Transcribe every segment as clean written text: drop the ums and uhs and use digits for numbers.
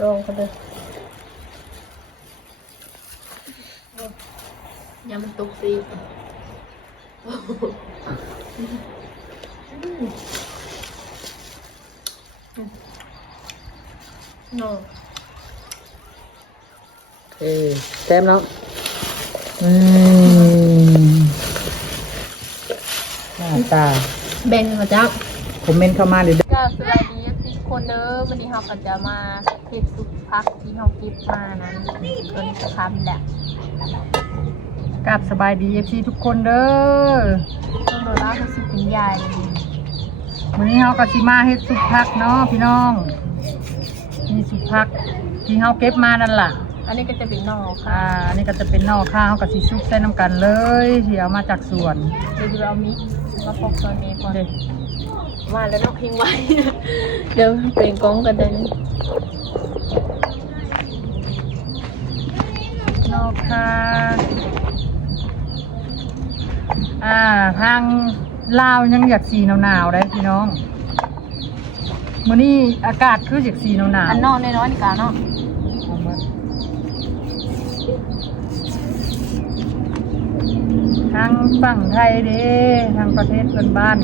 ลองกันเลยยำมันตกซีโน่แซ่บเนาะหน้าตาแบ่งมาจ้าคอมเมนต์เข้ามาเลยก็สวัสดีทุกคนเด้อวันนี้เราก็จะมาเทสสุกพักที่เรากินมานั้นตอนนี้จะทำแหละกับสบายดีFCทุกคนเด้อต้องโดนล่าเขาสิเป็นใหญ่วันนี้เราก็สิมาเฮ็ดสุกพักเนาะพี่น้องมีสุกพักที่เราเก็บมานั่นล่ะอันนี้ก็จะเป็นนอกค่ะอันนี้ก็จะเป็นนอกข้าวกับซีซุปใส่น้ำกันเลยที่เอามาจากสวนเดี๋ยวเรามิกมาฟอกตอนนี้ก่อนมาแล้วนอกทิ้งไว้เดี๋ยวเป็นกล้องกันเลยนอกค่ะทางลาวยังอยากสีหนาวๆได้พี่น้องมื้อนี้อากาศคืออยากสีหนาวอันนอกน้อยๆนี่กาเนาะทางฝั่งไทยเด้ทางประเทศเพื่อนบ้าน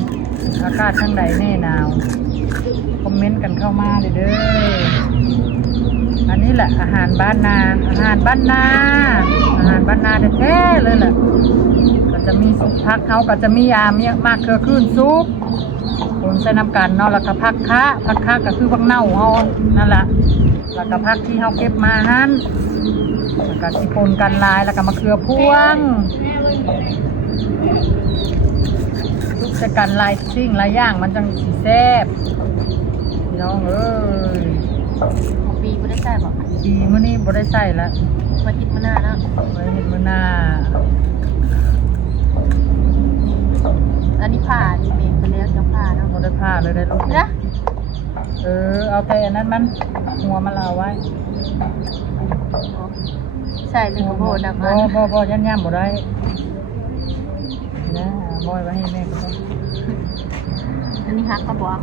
อากาศทางใดแน่หนาวคอมเมนต์กันเข้ามาเลยเด้ออันนี้แหละอาหารบ้านนาอาหารบ้านนาแท้ๆเลยแหละก็จะมีซุปผักเขาก็จะมีมากคือขึ้นซุปผมใส่น้ำกันเนาะแล้วก็ผักคะก็คือผักเน่าเขานั่นแหละแล้วก็ผักที่เขาเก็บมาหั่นแล้วก็สิปนกันลายแล้วก็มะเขือพวงทุกจะกันลายซิ่งลายย่างมันจังสีแซ่บพี่น้องเอ้ยปีไม่ได้ใส่บอกปีมื้อนี้บ่ได้ใส่แล้วมาคิดมื้อหน้าเนาะไว้เห็นมื้อหน้าอันนี้ผ่าดีเมนไปแล้วจะผ่าเนาะบ่ได้ผ่าเลยได้ลูกนะเอาแต่อันนั้นมันหัวมันเอาไว้ใส่เลยโบดังนั้นพอยันบ่ได้นะบอยไว้ให้แม่ก็ได้อันนี้ฮักก็บอก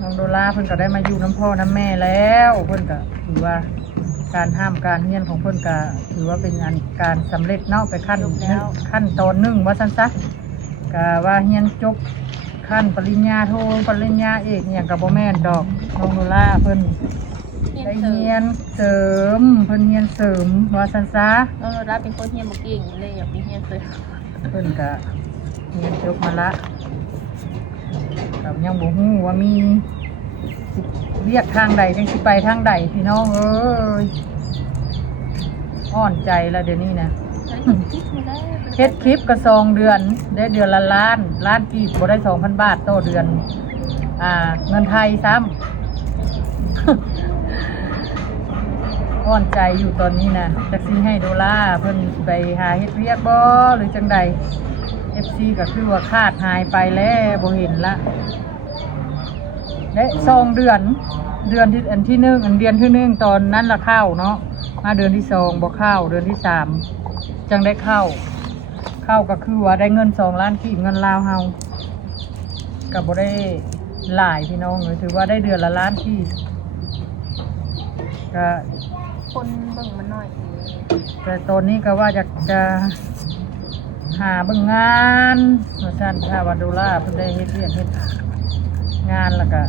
น้องโดล่าเพิ่นก็ได้มาอยู่น้ำพ่อน้ำแม่แล้วเพิ่นก็ถือว่าการห้ามการเฮียนของเพิ่นก็ถือว่าเป็นการสำเร็จเนาะไปขั้นตอนหนึ่งว่าซั่นซะก็ว่าเฮียนจบขั้นปริญญาโทปริญญาเอกอย่างกับบ่แม่นดอกน้องโดล่าเพิ่นได้เฮียนเสริมเพิ่นเฮียนเสริมว่าซั่นซะน้องโดล่าเป็นคนเฮียนบ่เก่งเลยอยากเป็นเฮียนเสริมเพิ่นก็เฮียนจบมาละกับยังบ่ฮู้ว่ามีเรียกทางใดจังสิไปทางใดพี่น้องเอ้ยอ่อนใจแล้วเดี๋ยวนี้นะเฮ็ดคลิปก็2 เดือนได้เดือนละล้านกีบบ่ได้ 2,000 บาทต่อเดือนเงินไทยซ้ำอ่อนใจอยู่ตอนนี้นะจักสิให้โดล่าเพิ่นไปหาเฮ็ดเรียกบ่หรือจังใด FC ก็คือว่าขาดหายไปแล้วบ่เห็นละและ2 เดือนที่อันที่1อันเดือนที่1ตอนนั้นละเข้าเนาะมาเดือนที่2บ่เข้าเดือนที่3จังได้เข้าก็คือว่าได้เงิน2 ล้านกีบเงินลาวเฮาก็บ่ได้หลายพี่น้องเลยถือว่าได้เดือนละล้านกีบก็คนเบิ่งมันหน่อยแต่ตอนนี้ก็ว่าจะหาเบิ่งงานว่าซั่นถ้าว่าโดล่าเพิ่นได้เฮ็ดงานแล้วก็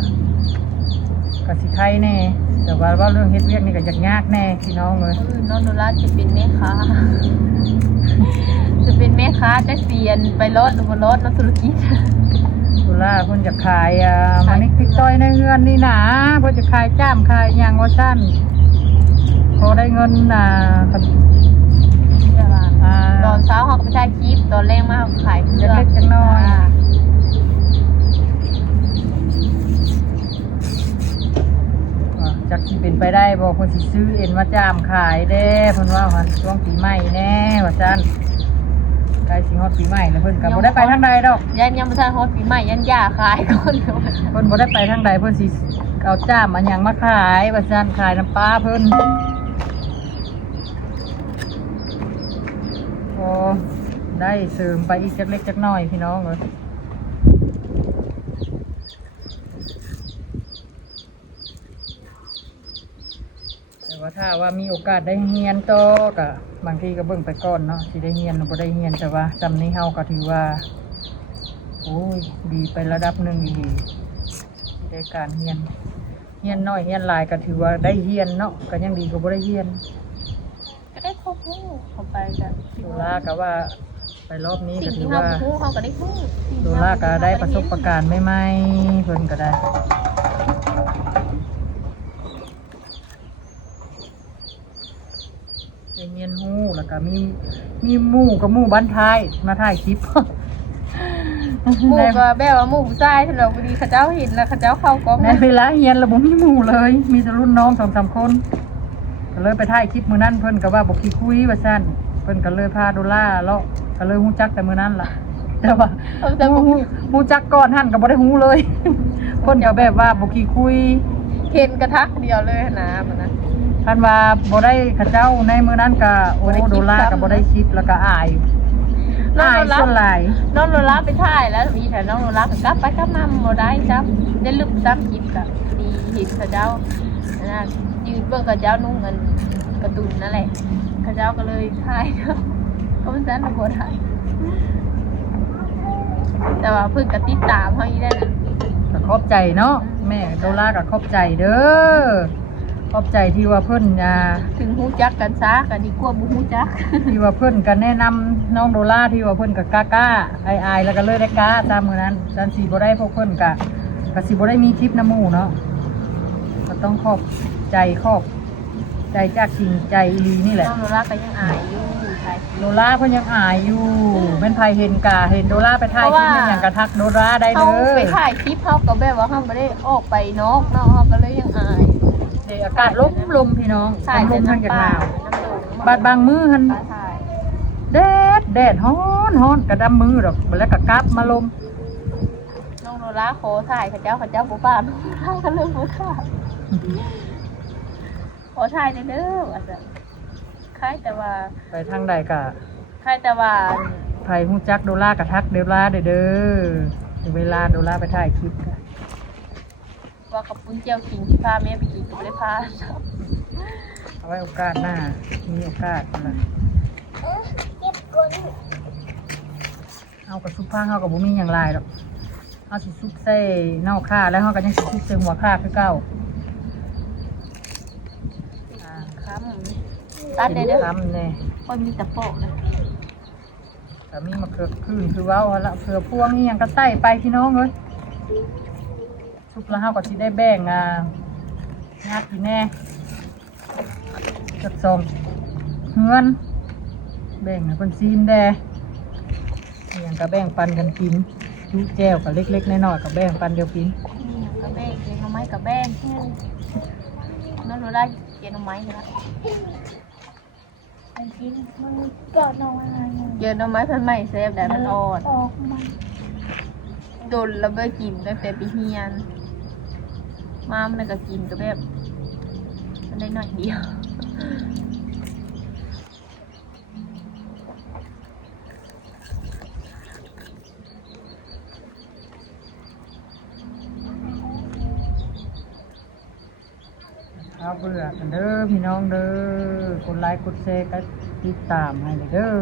สิไทยแน่แต่ว่าเรื่องเฮ็ดเวียกนี่ก็ยากแน่พี่น้องเลยน้องโดล่าจะเป็นแม่ค้าจะเสียนไปรถหรือบ่รถธุรกิจโดล่าเพิ่นจะขายมานิกติ๊กต้อยในเฮือนนี่นะเพิ่นจะขายจ้ามขายหยังว่าซั่นพอได้เงินตอนเช้าเขาก็ไปถ่ายคลิปตอนแรกมาเขาขายเล็กๆจังน้อยจักสิเป็นไปได้บอกคนสิซื้อเอ็นมาจ้ามขายเด้เพิ่นว่าช่วงปีใหม่แน่ว่าซั่นใกล้สิฮอดปีใหม่แล้วเพิ่นก็บ่ได้ไปทางใดดอกยังบ่ทันฮอดปีใหม่ยันย่าขายก่อนเพิ่นบ่ได้ไปทางใดเพิ่นสิ เอาจ้ามมาหยังมาขายว่าซั่นขายน้ำปลาเพิ่นพอได้เสริมไปอีกจักเล็กจักน้อยพี่น้องเอ้ยแต่ว่าถ้าว่ามีโอกาสได้เรียนต่อก็บางทีก็เบิ่งไปก่อนเนาะสิได้เรียนหรือบ่ได้เรียนแต่ว่าจำนี้เฮาก็ถือว่าโอ้ยดีไประดับหนึ่งดีได้การเรียนน้อยเรียนหลายก็ถือว่าได้เรียนเนาะก็ยังดีกว่าบ่ได้เรียน ก็ได้ครบหูเข้าไปกัน โดล่าก็ว่าไปรอบนี้ สิ่ ก็ ง ถื ที่ อ เขา ว่า พูดเขาก็ได้พูด โดล่าก็ได้ประสบการณ์ใหม่ๆเพิ่นก็ได้ได้เรียนรู้แล้วก็มีหมู่กับหมู่บ้านท้ายมาถ่ายคลิป หมู่ก็แบบว่าหมู่ผู้ชายที่เราพอดีเขาเจ้าเห็นแล้วเขาเจ้าเข้ากล้อง ในเวลาเรียนเราบ่มีหมู่เลย มีแต่รุ่นน้อง2-3 คนก็เลยไปถ่ายคลิปมื้อนั้นเพิ่นก็ว่าบ่ขี้คุยว่าซั่นเพิ่นก็เลยพาโดล่าเลาะก็เลยฮู้จักแต่มื้อนั้นล่ะแต่ว่าฮู้จักก่อนหั่นก็บ่ได้ฮู้เลย เพิ่นก็แบบว่าบ่ขี้คุย เห็นกระทักเดียวเลยนะมันนะ คันว่าบ่ได้เขาเจ้าในมื้อนั้นก็โอ้โดล่าก็บ่ได้คลิปแล้วก็อายส่วนหลาย น้องโนราไปถ่ายแล้วมีแต่น้องโนราก็กลับไปกลับมาบ่ได้จับได้ลืมจับคลิปก็ดีเห็นเขาเจ้านะยืนเบิ่งเขาเจ้านุ่งเงินกระตุนนั่นแหละเขาเจ้าก็เลยถ่ายเนาะก็มันซั่นบ่ถ่ายแต่ว่าเพิ่นก็ติดตามเฮาอีได้นะ ก็ขอบใจเนาะแม่โดล่าก็ขอบใจเด้อขอบใจที่ว่าเพิ่นถึงฮู้จักกันซะก็ดีกว่าบ่ฮู้จัก ที่ว่าเพิ่นก็แนะนำน้องโดล่าที่ว่าเพิ่นก็กล้าอายแล้วก็เลยได้กล้าตามมื้อนั้นจันสิบ่ได้พวกเพิ่นก็สิบ่ได้มีคลิปน้ำหมู่เนาะก็ต้องขอบใจจากจริงใจอีหลีนี่แหละ น้องโนราก็ยังอายอยู่ใช่ โดล่าเพิ่นยังอายอยู่แม่นไผเห็นโดล่าไปถ่ายคลิปมันหยังกระทักโดล่าได้ เขา เด้อ ไปถ่ายคลิปเขาก็แบบว่าเขาไม่ได้ออกไปนอกเนาะเขาก็เลยยังอาย อากาศลมพี่น้อง ถ่าย ล แต่ มทางจาก น้ำ ห ปลาน าว น้ำลง บาดบางมือหัน ถ่าย แดดฮ้อนกระดำมือดอกแล้วก็กลับมาลม น้องโนราโคถ่ายเขาเจ้าปูป้าน้องโนราก็เริ่มปูถ่ายขอถ่ายเด้อว่าจะคล้ายแต่ว่า ไปทางใดก็ คล้ายแต่ว่า ไผฮู้จักโดล่ากระทักโดล่าเด้อถึงเวลาโดล่าไปถ่ายคลิปก็ ว่ากับปุ้นเจียวกินที่พาแม่ไปกินก็ไม่ได้พา เอาไว้โอกาสหน้ามีโอกาสนะเอากับซุปผ้าเฮากับบ่มีหยังหลายดอกเอาสิซุปใส่เน่าค่าแล้วเฮาก็ยังสิซุปใส่หัวค่าคือเก่า ครับตัดได้เด้อ ทำเนี่ย คนมีแต่โปะนะ แต่มีมะเขือคืนคือว่าเอาละเขือพวงนี่ยังก็ใส่ไปพี่น้องเลยซุปแล้วเฮาก็สิได้แบ่งญาติพี่แน่จัดส่งเฮือนแบ่งให้เพิ่นซีนแดยังก็แบ่งปันกันกินจุแจ้วก็เล็กๆน้อยๆก็แบ่งปันเดียวกิน กระแบงเกี๊ยวไม้กระแบงน้องโนราเกี๊ยวไม้นะ อันที่มันเกิดนอนอะไร เกี๊ยวไม้พันใหม่เซฟแต่มันอ่อน ออกมา โดนระเบิดกินตั้งแต่ปีเฮียนมามันก็กินก็แบบมันได้หน่อยเดียวเอาเบื่อกันเด้อพี่น้องเด้อกดไลค์กดแชร์ก็ติดตามให้เด้อ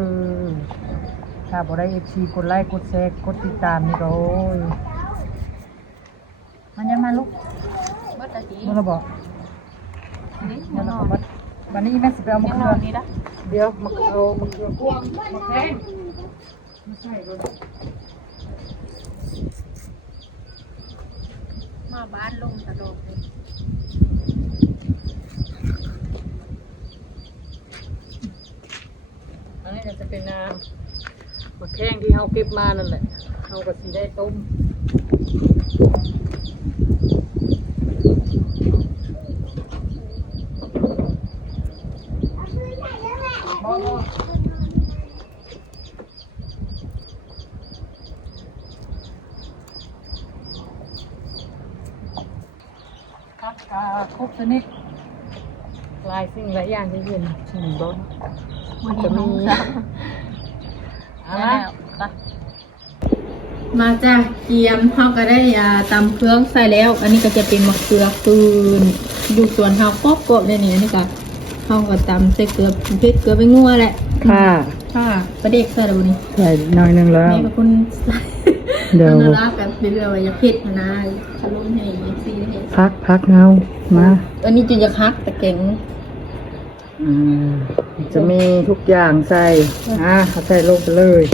ถ้าบ่ได้ FC กดไลค์กดแชร์กดติดตามนี่ก็โอ้ยมันยังมาลูก เบิดตะกี้ มันระบอก นี่ มั ยั น งน ระ อบ น อกวันนี้แม่สิไปเอามะ ยัง เขื น อ อนนี่นะ เดี๋ยวมะเขือพวงมะแขงไม่ใช่เลย มาบ้านลงตลอดเลย อันนี้ก็จะเป็นมะแขงที่เราเก็บมานั่นแหละเราก็สิได้ต้มบ่ ตัวนี้หลายสิ่งหลายอย่างที่เห็นชิมบ้าง วันนี้น้องสาว เอา ได้ ละ แล้วไปมาจ้ะเตรียมเฮาก็ได้ตำเครื่องใส่แล้ว อันนี้ก็จะเป็นมะเขือคืนอยู่ส่วนเฮากรอบๆเลยนี่อันนี้ก็เฮาก็ตำใส่เกลือเผ็ดเกลือไปงัวแหละ ค่ะ ค่ะประเด็กใส่แล้วบ่นี่ ใส่หน่อยหนึงแล้ว แม่กับคุณ เดี๋ยว นารักกันไปเรื่อยว่าอย่าเผ็ดนะทะลุให้ซีให้ พักเงามา อันนี้จะคักแต่เก่ง อืมจะมีทุกอย่างใส่เอาใส่ลงไปเลย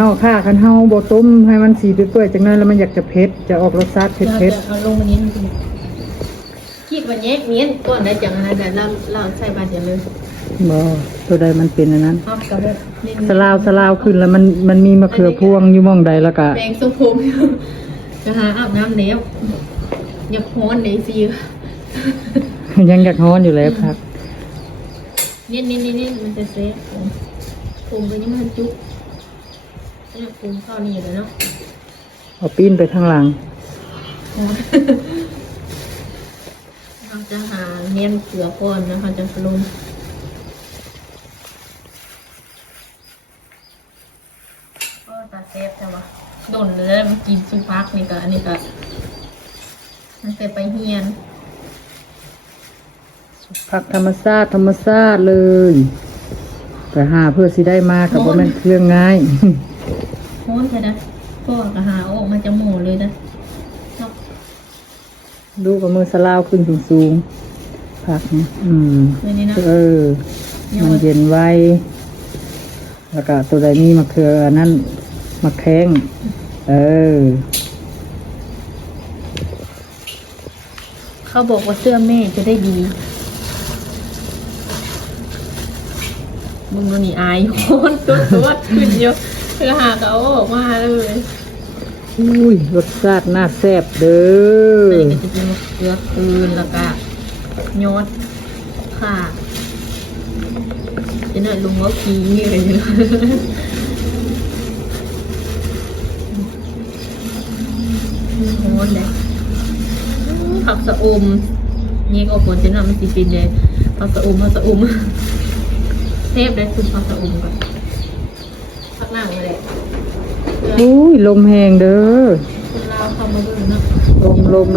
นอกค่ะคันเฮาบ่ต้มให้มันสีเปื่อยๆจังนั้นแล้วมันอยากจะเผ็ดจะออกรสชาติเผ็ด เอาลงมานี้คิดว่าแยกเนี้ยก่อนได้จังนะแต่เราใส่บาดเดียวเลย ๆบ่ตัวใดมันเป็นอันนั้น อ้อมกับแบบนิด สลาวขึ้นแล้วมันมีมะเขือพวงอยู่หม่องใดแล้วก็ แดงส้มผมจะหาอาบน้ำแล้วอยากฮ้อนในซี ยังอยากฮ้อนอยู่แล้วครับ นี่มันจะเซ็ตผมไปยังมันจุ๊บเนี่ยผมเข้านี่เลยเนาะ เอาปิ้นไปข้างหลัง เราจะหาเนียนเกลือก่อนนะคะจะปรุงก็ตาเซฟใช่ปะโดนแล้วมันกินซุปฟักนี่ก็อันนี้ก็มันเคยไปเฮียน ผักธรรมชาติเลยแต่หาเพื่อสิได้มากับบ่แม่นเครื่องง่าย โค้นใช่นะก็กระหาออกมาจะหมูเลยนะเนาะ ดูกับมือสลาวขึ้นสูงๆผักนี่เลยนี่นะ มันเย็นไวแล้วก็ตัวใดมีมะเขือนั่นมะแข้งเขาบอกว่าเสื้อแม่จะได้ดีมึงโดนนี่อายโคนตัวขึ้นเยอะเพื่อหาเขาออกมาเลย อุ้ยรสชาติน่าแซ่บเด้อ นี่ก็จะเป็นมะเขือคืนแล้วก็ยอดค่ะจะหน่อยลุงว่าขี้เลยเนาะโคนเลยผักสะอมนี่ก็ควรจะนำมันสีเลยผักสะอมเทพได้คุณผักสะอมก่อนผักหน้านี่แหละ อุ้ยลมแหงเด้อ คุณเราเข้ามาดูเนาะ ลม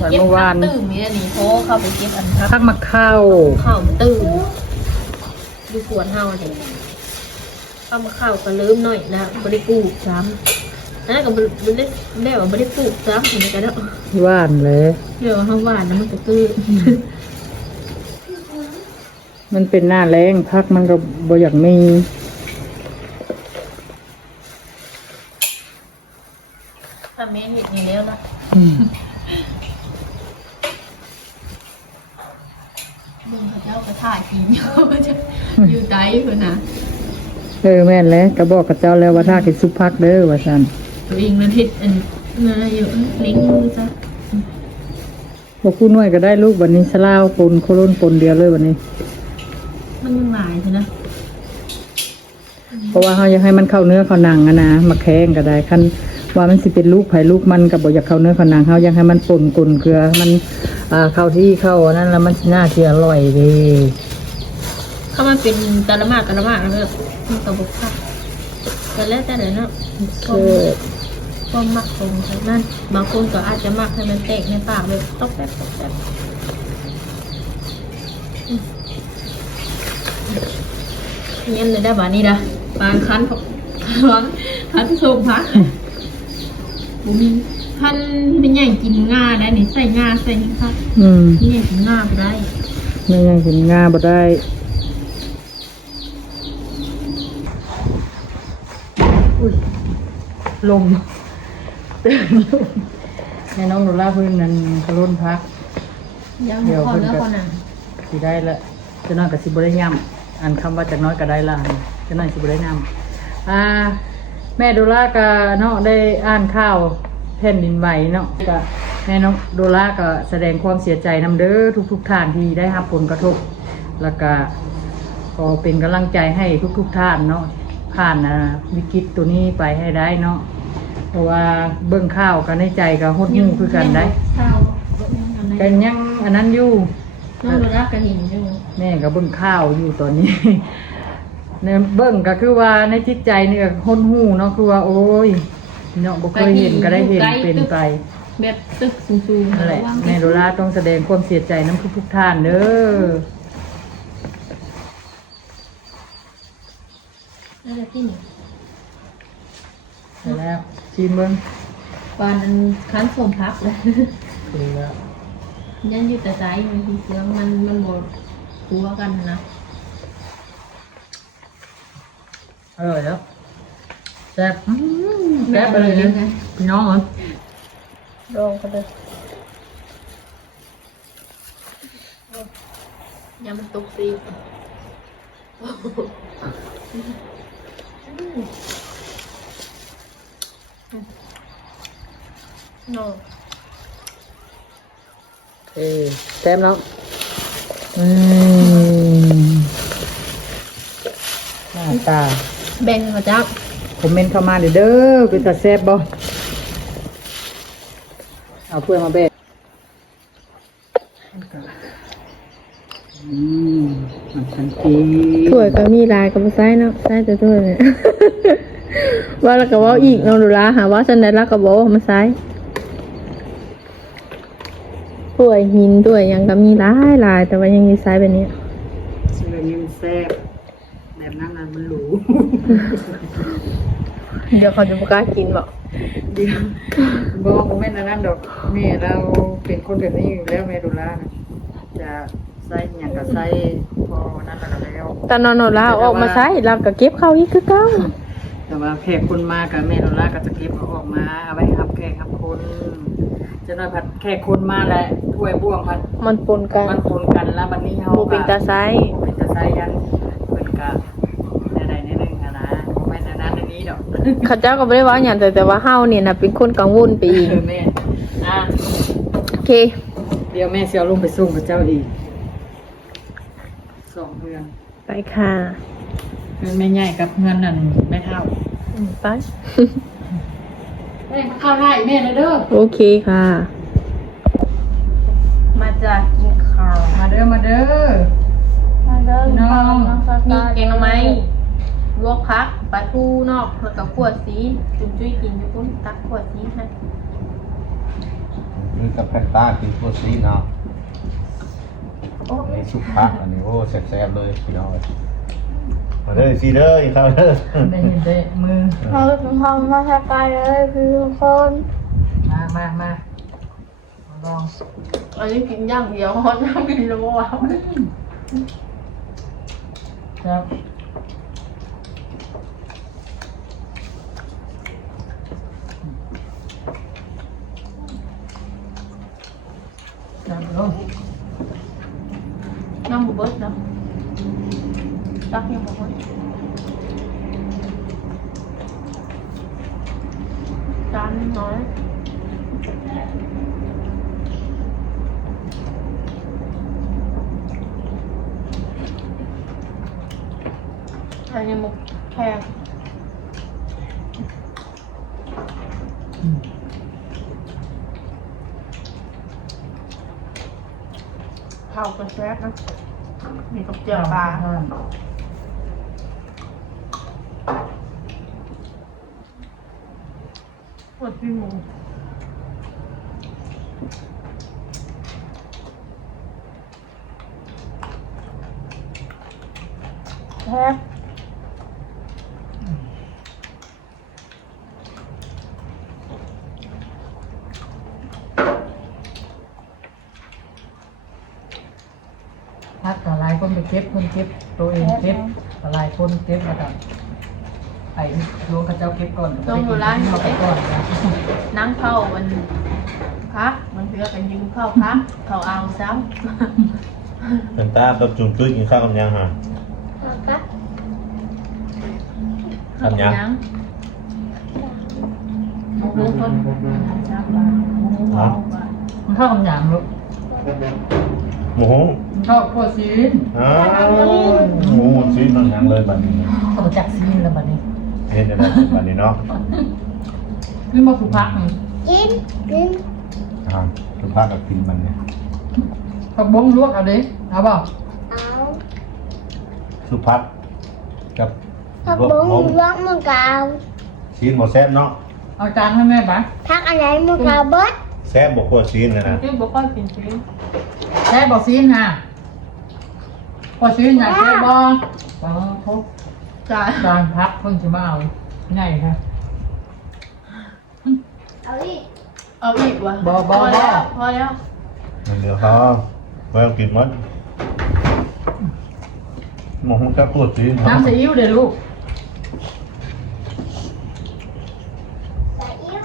วัน เก็บ เมื่อ ผั วาก น ตื่นนี่นี่โพเข้าไปเก็บอันผัก พักมาเข้า ข้าวตื่นดูสวนเฮาเนี่ยข้าวมาข้าวก็เริ่มหน่อยนะบริปลูกซ้ำนั่นก็บริว่าบริปลูกซ้ำเหมือนกันเนาะ ว่านเลย เดี๋ยวข้าวหวานนะมันก็ตื้อ มันเป็นหน้าแรงพักมันก็บ่อยากมี ทำเมนูนี้แล้วนะลุงพระเจ้ากระถ่ายกินอยู่ใจเพื่อนนะ แม่นแล้วก็บอกกับเจ้าแล้วว่าถ้ากินซุปพักเด้อว่าซั่น ตัวเองมันเห็ดอันมาอยู่เล้งมือจ้ะ บ่คู่น้อยก็ได้ลูกวันนี้สลาวปนโคโลนปนเดียวเลยวันนี้ มันยังหลายใช่ไหม เพราะว่าเฮาอยากให้มันเข้าเนื้อเข้าหนังอะนะมาแข้งก็ได้คันว่ามันสิเป็นลูกไผลูกมันก็บ่อยากเข้าเนื้อเข้าหนังเฮาอยากให้มันป่นกลนเกลือมันเข้าที่เข้าอันนั้นแล้วมันสิน่าที่อร่อยเด้ เข้ามาเป็นตะละมากแล้วแบบมันกระบอกค่ะแต่แล้วแต่เนาะความมักของนั่นบางคนก็อาจจะมักให้มันแตกในปากแบบตอกแป๊บเนี่ยเลยได้บ้านี้นะปานคันคันส้มพักบุมีคันเป็นใหญ่กินง่าได้นี่ใส่ง่าใส่นี่ค่ะนี่ใหญ่กินง่าไปได้ ไม่ยังกินงาบ่ได้อุ้ยลมแม่น้องโดล่าเพิ่นนั่นกระล้นพัก เดี๋ยวคนแล้วคนน่ะ สิได้ละจะน้อยกับสิบได้ย่ำอ่านคำว่าจากน้อยก็ได้ละจะน้อยสิบได้ย่ำแม่โดล่าก็เนาะได้อ่านข่าวแผ่นดินไหวเนาะก็แม่น้องโดล่าก็แสดงความเสียใจนำเด้อทุกท่านที่ได้รับผลกระทบแล้วก็ขอเป็นกำลังใจให้ทุกท่านเนาะผ่านวิกฤตตัวนี้ไปให้ได้เนาะ เพราะว่าเบิ่งข้าวกันในใจก็หดหู่คือกันได้ ข้าว กันยังอันนั้นอยู่ น้องดูรักกันหินอยู่ แม่ก็เบิ่งข้าวอยู่ตอนนี้ เนี่ยเบิ่งก็คือว่าในจิตใจนี่ก็หดหู่เนาะคือว่าโอ้ยเนาะบ่เคยเห็นก็ได้เห็นเป็นไป แบบตึกสูงๆ นั่นแหละแม่โดราต้องแสดงความเสียใจน้ำทุกท่านเด้อ นั่นแหละที่นี่ ไปแล้วชิมเบิ่ง ปานนั้นคั้นสมพักเลย คือแล้ว ยันอยู่แต่ใจมันทีเสียงมันหมดหัวกันนะ อร่อยแล้วแซ่บแซ่บไปเลยนะพี่น้องเหรอ ลองกันเลยยำมันตุกซีโน่ แซ่บเนาะหน้าตา แบ่งมาจ้า คอมเมนต์เข้ามาเด้อเป็นตาแซ่บบ่เอาเพื่อนมาแบกมันสังเกต ถ้วยก็มีลายก็ไม่ใส่เนาะใส่แต่ถ้วยเนี่ย ว่าแล้วก็ว่าอีกน้องดูแลหาว่าฉันได้แล้วก็บอกว่ามาใส่ถ้วยหินถ้วยหยังก็มีลายแต่ว่ายังมีไซส์แบบนี้ ชื่อนี้มันแซ่บแบบนั้นน่ะมันหรู เดี๋ยวเขาจะไม่กล้ากินบอก เดี๋ยวบอกแม่นอันนั้นดอกแม่เราเป็นคนแบบนี้อยู่แล้วแม่ดูแลนะจะใส่หยังก็ใส่พอนั้นแล้ว ตอนนอนเราออกมาใช้เราก็เก็บเข้าอีกคือเก่า แต่ว่าแขกคนมากับแม่โดล่าก็จะเก็บเอาออกมาเอาไว้ครับแขกครับคนจะน้อยผัดแขกคนมาแหละถ้วยบ่วงผัด มันปนกัน มันคนกันแล้วบัดนี้เฮา โมเป็นตาไซ เป็นตาไซกันเพิ่นก็ได้ๆนิดนึงอะนะบ่แม่นอันนั้นอันนี้ดอก เขาเจ้าก็ไม่ได้ว่าอย่างแต่ว่าเฮาเนี่ยนะเป็นคนกังวลไปเอง แม่อ่ะ โอเค เดี๋ยวแม่สิเอาลงไปส่งกับเจ้าอีก2เดือน ไปค่ะ เงินแม่ใหญ่กับเงินนั่นแม่เฒ่า ไป แม่เข้าได้แม่นะเด้อ โอเคค่ะ มาจากกินข้าว มาเด้อมาเด้อ มาเดิน น้อง มีแกงหน่อไม้ลวกพักปลาทูนอกแล้วก็ขวดสีจุ่มจุ้ยกินอยู่ปุ้นตักขวดสีให้ นี่กับแพนต้ากินทั่วซีเนาะ โอ้ อันนี้ซุปผักอันนี้โอ้แซ่บๆเลยพี่น้องมาเด้อซีเด้ออีกคราวเด้อ ได้เห็นได้มือ เราถึงทำมาสกายเลยคือทุกคน มาลอง อันนี้กินอย่างเดียวเขาจะกินโลอ่ะ ครับครับลง น้ำบุบเบิ้ลเนาะตักยังบุบเบิ้ลจานน้อยอันนี้มุกแพงข้าวกระแซกนะมีกับเจียวปลาปวดที่หมูแซ่บ พักแต่หลายคนไปเก็บคนเก็บตัวเองเก็บแต่หลายคนเก็บมากับไอ้ดวงกระเจ้าเก็บก่อนเขาไปก่อนนะ นั่งเข้ามันพักมันเพื่อกันยืมเข้าพักเขาเอาซ้ แพนต้ากับจุ่มจุ้ยกินข้าวกันยังฮะ แล้วก็ ำ ทำยัง หมูคนจับปลาหมูเอาปลา มันเข้าคำหยามลูก หมู มันเข้าโคซีน อ้าวหมูซีมันยังเลยบัดนี้ เขาจักซีนแล้วบัดนี้ เห็นได้บัดนี้เนาะ นี่มาสุภักดิ์ กินกิน สุภาพกับกินมันเนี่ย ผักบงลวกเอาดิเอาเปล่า เอา สุภาพกับ ผัก ลวก บุ้ง หอม ลวกมือกาว ซีนบ่แซ่บเนาะ เอาจานให้แม่ปะ ผักอะไรมือกาวเบิด แซ่บบ่กว่าซีนเลยนะ ที่บ่ค่อยกินซีน แช่บอกซีนฮะพอซีนอยากแช่บอทุก จาน จานพักเพิ่งจะมาเอาใหญ่ค่ะ เอาอีก เอาอีกว่ะ บ่ พอแล้วพอแล้ว มันเดี๋ยวเขาไว้เอากินมันหมองจะปวดซีน น้ำซีอิ๊วเดี๋ยวลูก ใส่อิ่ว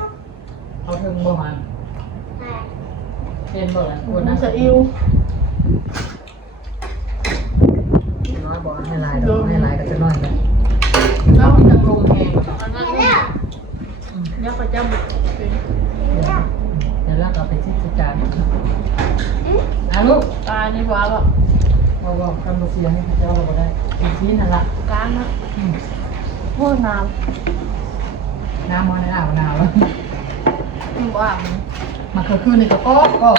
เอาถึงบ่มัน ใส่ เป็นบ่แล้ว น้ำซีอิ๊ว น้อยบ่ให้ลายดอกให้ลายก็จะน้อยกัน แล้วมันจะลงเองอันนั้น ใส่แล้ว เดี๋ยวก็จะเป็น เดี๋ยวเราก็ไปชิดจานอ่ะลูก ตานี่ว่าแบบ บอกคำเสียงให้เจ้าเราก็ได้เป็นซีนนั่นละ กลางนะโอ้น้ น้ำมันในอ่างมะนาวแล้ว ำว่ามัน มาคือในกระป๋องก็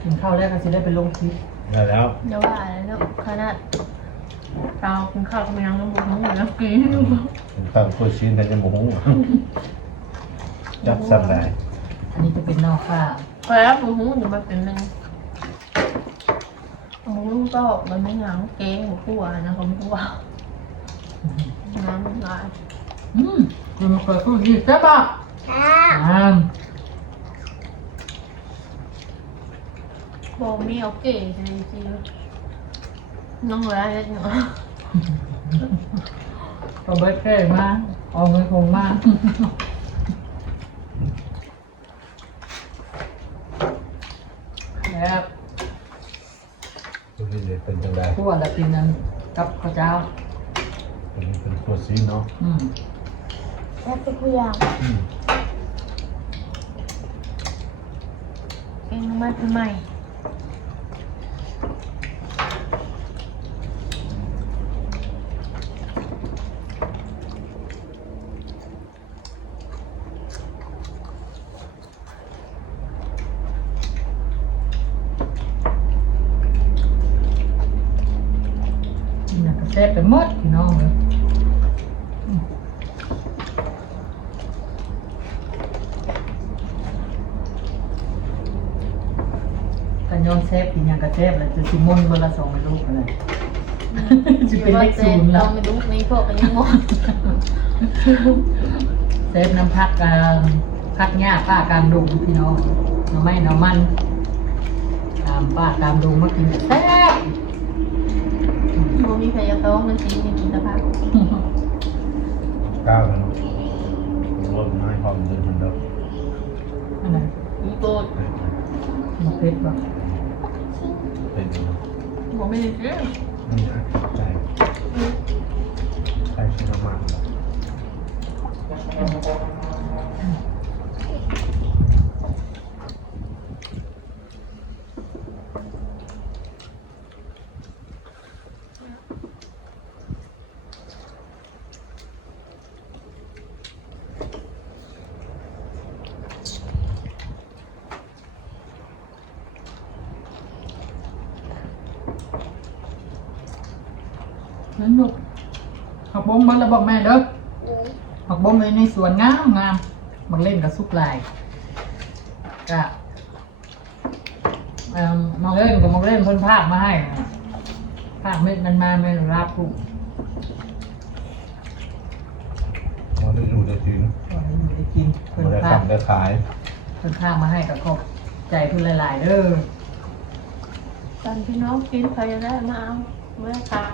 กินข้าวแรกก็จะได้ไปลงคลิป ได้แล้ว เดี๋ยวว่าอะไรเนาะขนาดเรากินข้าวกับยังน้ำบุ้งแล้วกิน ผมตั้งปวดซีนแต่ยังบ่ฮู้จับสั่นได้ อันนี้จะเป็นนอกข้าว แล้วบุ้งอยู่มาเป็นนึงบุ้งก็มันไม่หนังเก่งหัวคู่นะผมคู่ว่าน้ำลาย คุณมาเปิดตู้ยี่ใช่ป่ะ ค่ะ โบมีโอเคจริงน้องอะไรเนาะ ก็เบิร์ดแก่มากเอาเงินคงมากแล้ว ตัวนี้เลยเป็นจังได๋ พวกเรากินนั้นกับข้าวเจ้า ตัวนี้เป็นปวดซีนเนาะ แล้วเป็นผู้ยาว เองไม่เป็นใหม่ เนี่ยก็แซ่บไปหมดพี่น้องเลยกันย้อนแซ่บกินอย่างกระแซ่บเลยจะซิมอนเบอร์ละ2ลูกอะไรจะเป็นเลขศูนย์ เรา แล้ว ไม่รู้นี่พวกกันยังงง เซฟน้ำพักพักหญ้าป้ากลางดงพี่น้องหน่อไม้หน่อมันตามป้ากลางดงมากินแซ่บ โบมีใครจะโต้มันซีนี่กินสภาพ ก้าวกันรวมไม้ความเดินมันเด้อ อันไหน มีโบ มาเพชรบ่ เป็น โบไม่ได้ซื้อ นี่ใจใช่ใช่น้ำมัน นั่นลูกผักบงเบิ้ลแล้วบอกแม่เด้อผักบงเลยในสวนงามงามบางเล่นกับซุปลายก็มองเล่นกับมองเล่นเพิ่นภาคมาให้ภาคเม็ดมันมาไม่รับผู้ เราได้อยู่ได้ถึง ก็ให้อยู่ได้กินเพิ่น เราได้ ภาค ทำได้ขาย เพิ่นภาคมาให้กับขอบใจเพิ่นหลายๆเด้อ ตอนพี่น้องกินใครจะได้มาเอาเมื่อค่ะ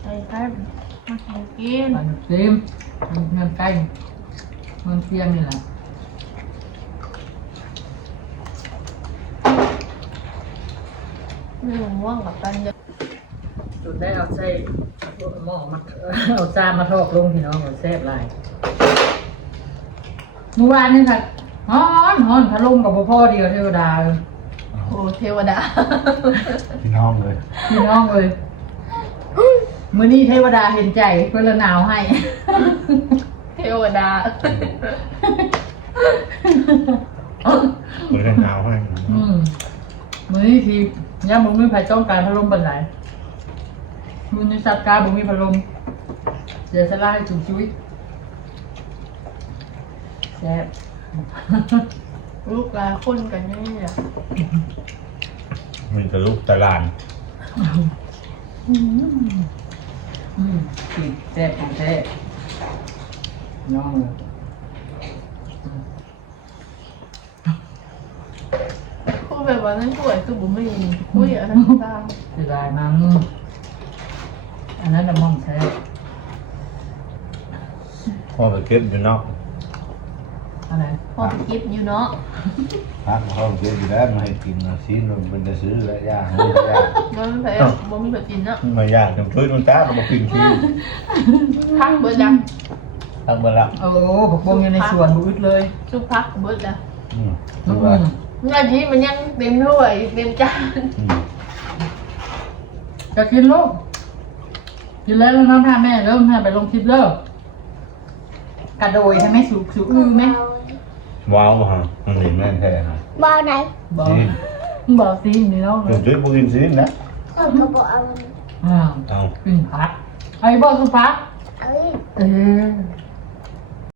ใครใครมาแข่งกิน ปันซิมเงินใกล้เงินเที่ยงนี่แหละ ไม่ม่วงกับกันเยอะ จุดได้เอาใส่หม้อมาเอาจานมาทอกลงพี่น้องเอาแซ่บหลายเมื่อวานนี่ค่ะฮ้อนพัดลมกับพ่อเดียวเทวดาเลย โอ้เทวดา พี่น้องเลย พี่น้องเลย มื้อนี้เทวดาเห็นใจเพิ่นละหนาวให้ เทวดา เปิดหนาวให้ มื้อนี้ทีย่าบ่มีไผต้องการพัดลมปานใดมื้อนี้สัตว์กาบ่มีพัดลมเสียสละให้จุ๊ยแซ่บ ลูกหลายคนกันแน่อะ มีแต่ลูกตะลาน ติดแซ่บของแท้น้องเลย พูดแบบว่านั่นป่วยคือบุ๋มไม่มีคุยอะไรต่าง เสียดายมั้งอันนั้นน่ะมองแท้ พ่อไปเก็บอยู่นอก อะไร พอไปเก็บอยู่เนาะ พักพ่อไปเก็บอยู่แล้วมาให้กินนะชิ้นมันจะซื้อแล้วย่างไม่ยาก มันไม่แพ้บ่มีผักกินเนาะ ไม่ยากจนช่วยมันจ้าก็มากินชิ้น พักเบิดจัง ทั้งเวลา โอ้ผักบงอยู่ในสวนบุอึดเลย ชุบพักเบิดจ้ะ ทุกวัน เมื่อกี้มันยังเต็มถ้วยเต็มจาน จะกินลูกกินแล้วน้องพาแม่เริ่มไปลงคลิปเริ่มกระโดยใช่ไหมสูอื้อไหม ว้าวฮะมันเห็นแม่นแท้ฮะ บอลไหน บอกบอกซีนนี่น้อง จนช่วยพวกกินชิ้นนะ คนก็บอกเอา อ้าว เอา กินผักไอ้บอกสุภัก เอ้ย เออ